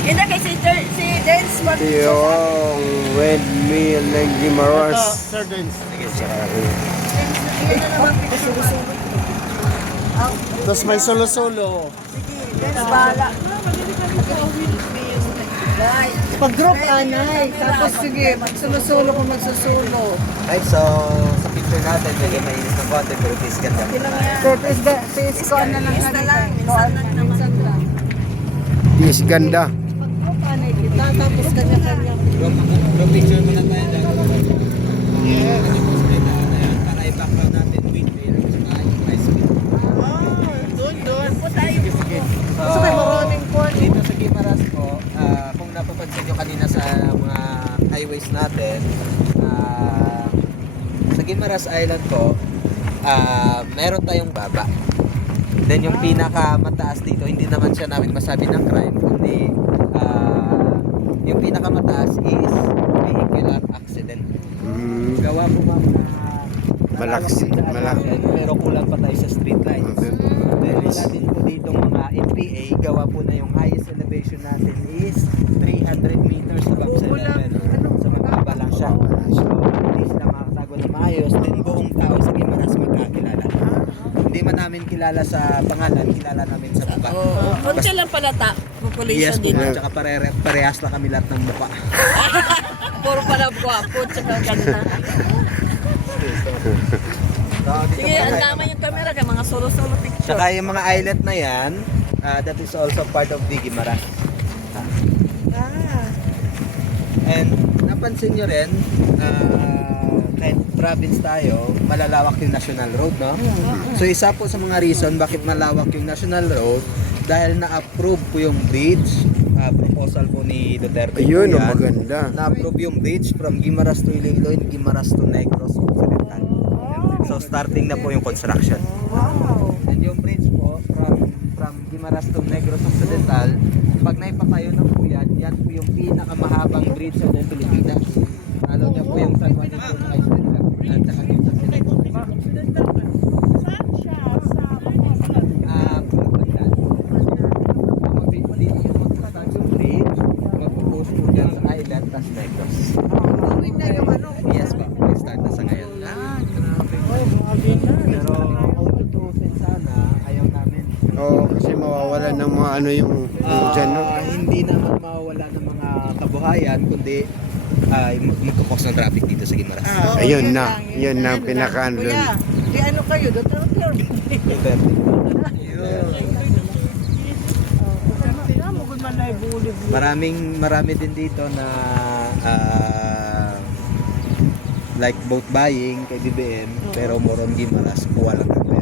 Hindi kay si Dance mag Yung windmill ng Gimaras. Sir Dance. Tapos may solo-solo. Dance bala. Pag-group anay, tapos sige, magsulo-sulo kung magsusulo. Right, so sa picture natin, medyo mainit ng konti pero please ganda. Sis ko na lang. Minsan lang, minsan lang naman. Minsan lang. Yes, ganda. Pag-group anay kita, tapos kanya-kanya. Bro, picture muna tayo dyan. Yeah. Para i-background natin wind veil at saka yung high speed. Doon. So may maraming kwan. Dito sa Gimaras po, kung napapansin nyo kanina sa mga highways natin, sa Gimaras Island po, meron tayong baba. Then yung pinakamataas dito, hindi naman siya namin masabi ng crime, kundi yung pinakamataas is vehicular accident. Gawa po ma'am na Malaksi, malaki. pero kulang pa tayo sa street lights. Then wala din po dito mga NPA, gawa po na yung highest elevation natin is 300 meters above sea level. So mababa lang siya. So hindi sila makakatago na maayos. Then buong tao sa Gimaras magkakilala. Hindi man namin kilala sa pangalan, kilala namin sa mukha. Konti lang pala population Yes po din. ma'am, tsaka parehas na kami lahat ng mukha. Puro pala guwapo tsaka ganda. Sige, ang tama yung camera kay mga solo-solo picture. Tsaka yung mga islet na yan, that is also part of the Gimaras. And napansin nyo rin, kahit province tayo, malalawak yung national road, no? So isa po sa mga reason bakit malawak yung national road, dahil na-approve po yung bridge, proposal po ni Duterte. Ayun, po ang yan. maganda. Na-approve yung bridge from Gimaras to Iloilo and Gimaras to Negros Occidental. So starting na po yung construction. And yung bridge po from Gimaras to Negros Occidental, pag naipatayo na po yan po yung pinakamahabang bridge sa buong Pilipinas. Lalo niya po yung San Juan de Puerto at saka yung San Juan. Pagpagdan. Dito yung mag-start yung bridge, mag-post po dyan sa island, tas Negros. Yes po, start na sa ngayon. Pero ututusin sana, ayaw namin. Oo, kasi mawawala ng mga ano yung dyan, no? Hindi naman mawawala ng mga kabuhayan, kundi magkakos ng traffic dito sa Gimaras. Ayun na, yun na ang pinaka-ano doon. Kuya, di ano kayo, Duterte or Duterte. Marami din dito na like boat buying kay BBM, pero more on Gimaras, kuha lang ng pera.